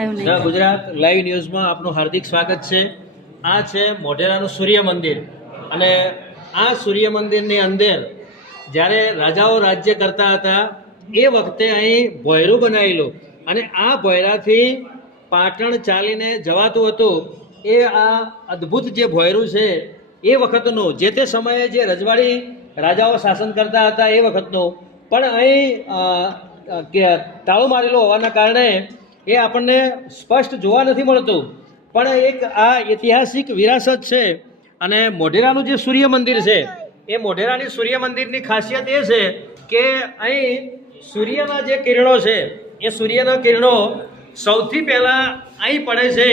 Gujarat live ન્યૂઝમાં આપનું હાર્દિક સ્વાગત છે। આ છે મોઢેરાનું સૂર્ય મંદિર અને આ સૂર્ય મંદિરની અંદર જ્યારે રાજાઓ રાજ્ય કરતા હતા એ વખતે અહીં ભોયરું બનાવેલું અને આ ભોયરાથી પાટણ ચાલીને જવાતું હતું। એ આ અદ્ભુત જે ભોયરું છે એ વખતનું જે તે સમયે જે રજવાડી રાજાઓ શાસન કરતા હતા એ વખતનું, પણ અહીં તાળું મારેલું હોવાના કારણે એ આપણને સ્પષ્ટ જોવા નથી મળતું, પણ એક આ ઐતિહાસિક વિરાસત છે। અને મોઢેરાનું જે સૂર્ય મંદિર છે એ મોઢેરાની સૂર્ય મંદિરની ખાસિયત એ છે કે અહીં સૂર્યના જે કિરણો છે એ સૂર્યના કિરણો સૌથી પહેલાં અહીં પડે છે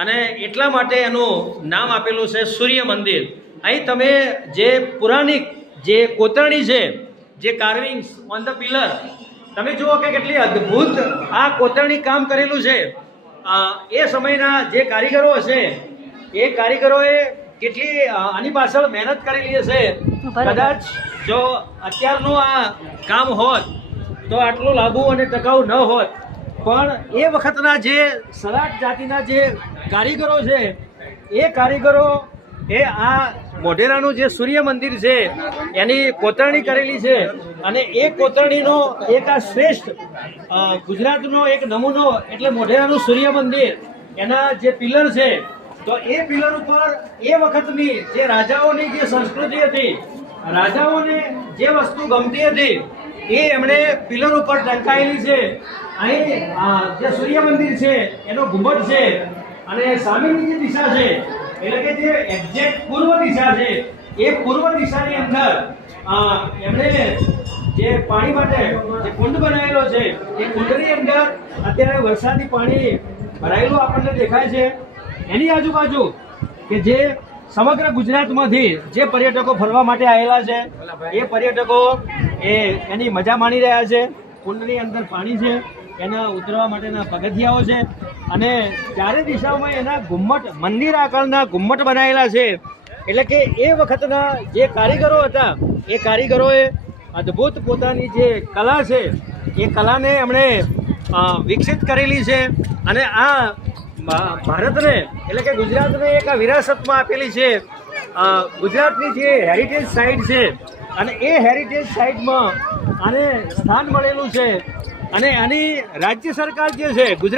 અને એટલા માટે એનું નામ આપેલું છે સૂર્ય મંદિર। અહીં તમે જે પુરાણિક જે કોતરણી છે, જે કાર્વિંગ્સ ઓન ધ પિલર, તમે જુઓ કે કેટલી અદ્ભુત આ કોતરણી કામ કરેલું છે। એ સમયના જે કારીગરો હશે એ કારીગરોએ કેટલી આની પાછળ મહેનત કરેલી હશે। કદાચ જો અત્યારનું આ કામ હોત તો આટલું લાંબુ અને ટકાઉ ન હોત, પણ એ વખતના જે સલાટ જાતિના જે કારીગરો છે એ કારીગરો એ આ મોઢેરાનું જે સૂર્ય મંદિર છે એની કોતરણી કરેલી છે અને એ કોતરણીનો એક આ શ્રેષ્ઠ ગુજરાતનો એક નમૂનો એટલે મોઢેરાનું સૂર્ય મંદિર। એના જે પિલર છે તો એ પિલર ઉપર એ વખતની જે રાજાઓની જે સંસ્કૃતિ હતી, રાજાઓને જે વસ્તુ ગમતી હતી એ એમણે પિલર ઉપર ટંકાયેલી છે। અહીં જે સૂર્ય મંદિર છે એનો ઘુમટ છે અને સામેની જે દિશા છે એટલે કે જે એક્ઝેક્ટ પૂર્વ દિશા છે એ પૂર્વ દિશાની અંદર એમણે જે પાણી માટે જે કુંડ બનાવેલો છે એ કુંડની અંદર અત્યારે વરસાદી પાણી ભરાયેલું આપણને દેખાય છે। એની આજુબાજુ કે જે સમગ્ર ગુજરાતમાંથી જે પર્યટકો ફરવા માટે આવેલા છે એ પર્યટકો એની મજા માણી રહ્યા છે। કુંડની અંદર પાણી છે, એના ઉતરવા માટેના પગથિયાઓ છે અને ચારે દિશાઓમાં એના ઘુમ્મટ, મંદિર આકારના ઘુમ્મટ બનાવેલા છે। એટલે કે એ વખતના જે કારીગરો હતા એ કારીગરોએ અદ્ભુત પોતાની જે કલા છે એ કલાને એમણે વિકસિત કરેલી છે અને આ ભારતને એટલે કે ગુજરાતને એક આ વિરાસતમાં આપેલી છે। ગુજરાતની જે હેરિટેજ સાઇટ છે અને એ હેરિટેજ સાઇટમાં આને સ્થાન મળેલું છે અને આની રાજ્ય સરકાર જે છે ગુજરાત